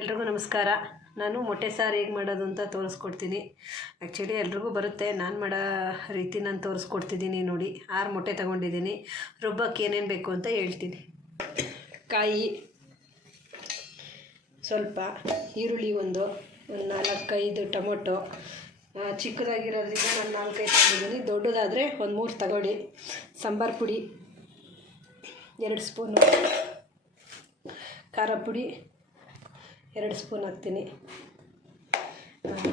ಎಲ್ರಿಗೂ ನಮಸ್ಕಾರ. ನಾನು ಮೊಟ್ಟೆ ಸಾರು ಹೇಗೆ ಮಾಡೋದು ಅಂತ ತೋರಿಸ್ಕೊಡ್ತೀನಿ. ಆ್ಯಕ್ಚುಲಿ ಎಲ್ರಿಗೂ ಬರುತ್ತೆ. ನಾನು ಮಾಡೋ ರೀತಿ ನಾನು ತೋರಿಸ್ಕೊಡ್ತಿದ್ದೀನಿ ನೋಡಿ. ಆರು ಮೊಟ್ಟೆ ತೊಗೊಂಡಿದ್ದೀನಿ. ರುಬ್ಬಕ್ಕೆ ಏನೇನು ಬೇಕು ಅಂತ ಹೇಳ್ತೀನಿ. ಕಾಯಿ, ಸ್ವಲ್ಪ ಈರುಳ್ಳಿ ಒಂದು ಒಂದು ನಾಲ್ಕೈದು ಟೊಮೊಟೊ. ಚಿಕ್ಕದಾಗಿರೋದ್ರಿಂದ ನಾನು ನಾಲ್ಕೈದು ತಗೊಂಡಿದ್ದೀನಿ. ದೊಡ್ಡದಾದರೆ ಒಂದು ಮೂರು ತಗೊಳ್ಳಿ. ಸಾಂಬಾರು ಪುಡಿ, ಎರಡು ಸ್ಪೂನು. ಖಾರ ಪುಡಿ ಎರಡು ಸ್ಪೂನ್ ಹಾಕ್ತೀನಿ.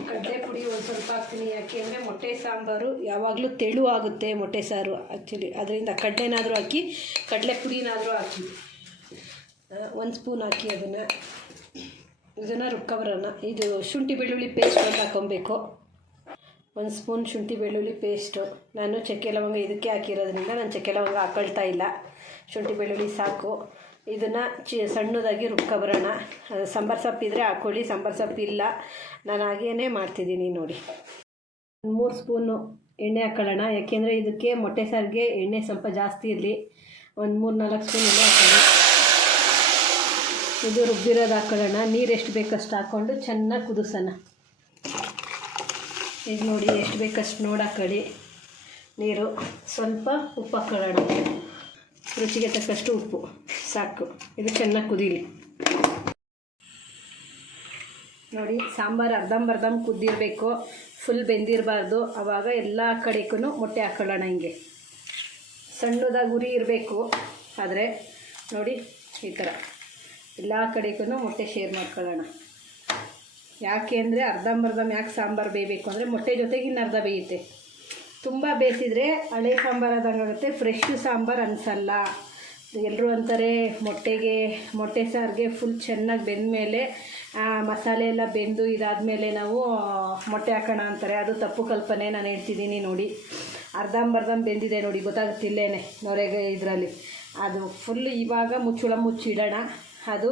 ಕಡಲೆ ಪುಡಿ ಒಂದು ಸ್ವಲ್ಪ ಹಾಕ್ತೀನಿ. ಯಾಕೆ ಅಂದರೆ ಮೊಟ್ಟೆ ಸಾಂಬಾರು ಯಾವಾಗಲೂ ತೆಳು ಆಗುತ್ತೆ ಮೊಟ್ಟೆ ಸಾರು ಆ್ಯಕ್ಚುಲಿ ಅದರಿಂದ ಕಡಲೆನಾದರೂ ಹಾಕಿ, ಕಡಲೆ ಪುಡಿನಾದರೂ ಹಾಕಿ. ಒಂದು ಸ್ಪೂನ್ ಹಾಕಿ ಅದನ್ನು. ಇದನ್ನು ರುಬ್ಕೊಬರೋಣ. ಇದು ಶುಂಠಿ ಬೆಳ್ಳುಳ್ಳಿ ಪೇಸ್ಟ್ ಅಂತ ಹಾಕೊಬೇಕು. ಒಂದು ಸ್ಪೂನ್ ಶುಂಠಿ ಬೆಳ್ಳುಳ್ಳಿ ಪೇಸ್ಟು ನಾನು ಚಕ್ಕೆ ಲವಂಗ ಇದಕ್ಕೆ ಹಾಕಿರೋದ್ರಿಂದ ನಾನು ಚಕ್ಕೆ ಲವಂಗ ಹಾಕೊಳ್ತಾ ಇಲ್ಲ. ಶುಂಠಿ ಬೆಳ್ಳುಳ್ಳಿ ಸಾಕು. ಇದನ್ನು ಚಿ ಸಣ್ಣದಾಗಿ ರುಬ್ಕೊಬರೋಣ. ಸಾಂಬಾರು ಸಾಂಬಾರು ಸೊಪ್ಪಿದ್ರೆ ಹಾಕ್ಕೊಳ್ಳಿ ಸಾಂಬಾರು ಸೊಪ್ಪು ಇಲ್ಲ, ನಾನು ಹಾಗೇ ಮಾಡ್ತಿದ್ದೀನಿ ನೋಡಿ. ಮೂರು ಸ್ಪೂನು ಎಣ್ಣೆ ಹಾಕ್ಕೊಳ್ಳೋಣ ಯಾಕೆಂದರೆ ಇದಕ್ಕೆ ಮೊಟ್ಟೆ ಸಾರಿಗೆ ಎಣ್ಣೆ ಸ್ವಲ್ಪ ಜಾಸ್ತಿ ಇರಲಿ. ಒಂದು ಮೂರು ನಾಲ್ಕು ಸ್ಪೂನ್ ಎಣ್ಣೆ ಹಾಕೊಳ್ಳಿ. ಇದು ರುಬ್ಬಿರೋದು ಹಾಕೊಳ್ಳೋಣ. ನೀರು ಎಷ್ಟು ಬೇಕಷ್ಟು ಹಾಕ್ಕೊಂಡು ಚೆನ್ನಾಗಿ ಕುದಿಸೋಣ. ಇದು ನೋಡಿ ಎಷ್ಟು ಬೇಕಷ್ಟು ನೋಡಾಕೊಳ್ಳಿ ನೀರು. ಸ್ವಲ್ಪ ಉಪ್ಪು ಹಾಕ್ಕೊಳ್ಳೋಣ ರುಚಿಗೆ ತಕ್ಕಷ್ಟು ಉಪ್ಪು. ಸಾಕು. ಇದು ಚೆನ್ನಾಗಿ ಕುದೀಲಿ. ನೋಡಿ, ಸಾಂಬಾರು ಅರ್ಧಂಬರ್ಧಂ ಕುದ್ದಿರಬೇಕು. ಫುಲ್ ಬೆಂದಿರಬಾರ್ದು. ಆವಾಗ ಎಲ್ಲ ಕಡೆಗೂ ಮೊಟ್ಟೆ ಹಾಕೊಳ್ಳೋಣ ಹಿಂಗೆ. ಸಣ್ಣದಾಗಿ ಉರಿ ಇರಬೇಕು. ಆದರೆ, ನೋಡಿ, ಈ ಥರ ಎಲ್ಲ ಕಡೆಗೂ ಮೊಟ್ಟೆ ಶೇರ್ ಮಾಡ್ಕೊಳ್ಳೋಣ. ಯಾಕೆ ಅಂದರೆ ಅರ್ಧಂಬರ್ಧಂ ಯಾಕೆ ಸಾಂಬಾರು ಬೇಯಬೇಕು ಅಂದರೆ ಮೊಟ್ಟೆ ಜೊತೆಗೆ ಇನ್ನು ಅರ್ಧ ಬೇಯುತ್ತೆ. ತುಂಬ ಬೇಯಿಸಿದರೆ ಹಳೆ ಸಾಂಬಾರು ಆದಂಗಾಗುತ್ತೆ ಫ್ರೆಶ್ ಸಾಂಬಾರು ಅನಿಸಲ್ಲ. ಎಲ್ಲರೂ ಅಂತಾರೆ ಮೊಟ್ಟೆಗೆ, ಮೊಟ್ಟೆ ಸಾರಿಗೆ ಫುಲ್ ಚೆನ್ನಾಗಿ ಬೆಂದಮೇಲೆ ಮಸಾಲೆ ಎಲ್ಲ ಬೆಂದು ಇದಾದಮೇಲೆ ನಾವು ಮೊಟ್ಟೆ ಹಾಕೋಣ ಅಂತಾರೆ. ಅದು ತಪ್ಪು ಕಲ್ಪನೆ ನಾನು ಹೇಳ್ತಿದ್ದೀನಿ ನೋಡಿ. ಅರ್ಧಂಬರ್ಧಂ ಬೆಂದಿದೆ ನೋಡಿ ಗೊತ್ತಾಗುತ್ತಿಲ್ಲೇ ನೊರೆಗೆ ಇದರಲ್ಲಿ. ಅದು ಫುಲ್ ಇವಾಗ ಮುಚ್ಚುಳ ಮುಚ್ಚಿಡೋಣ. ಅದು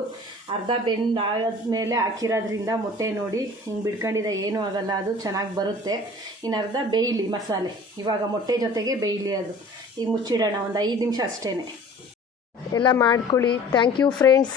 ಅರ್ಧ ಬೆಂದಾದ್ಮೇಲೆ ಹಾಕಿರೋದ್ರಿಂದ ಮೊಟ್ಟೆ ನೋಡಿ ಹಿಂಗೆ ಬಿಡ್ಕೊಂಡಿದೆ, ಏನೂ ಆಗಲ್ಲ, ಅದು ಚೆನ್ನಾಗಿ ಬರುತ್ತೆ. ಇನ್ನು ಅರ್ಧ ಬೇಯಲಿ ಮಸಾಲೆ. ಇವಾಗ ಮೊಟ್ಟೆ ಜೊತೆಗೆ ಬೇಯಲಿ ಅದು. ಈಗ ಮುಚ್ಚಿಡೋಣ, ಒಂದು ಐದು ನಿಮಿಷ ಅಷ್ಟೇ ಎಲ್ಲ ಮಾಡ್ಕೊಳ್ಳಿ. Thank you friends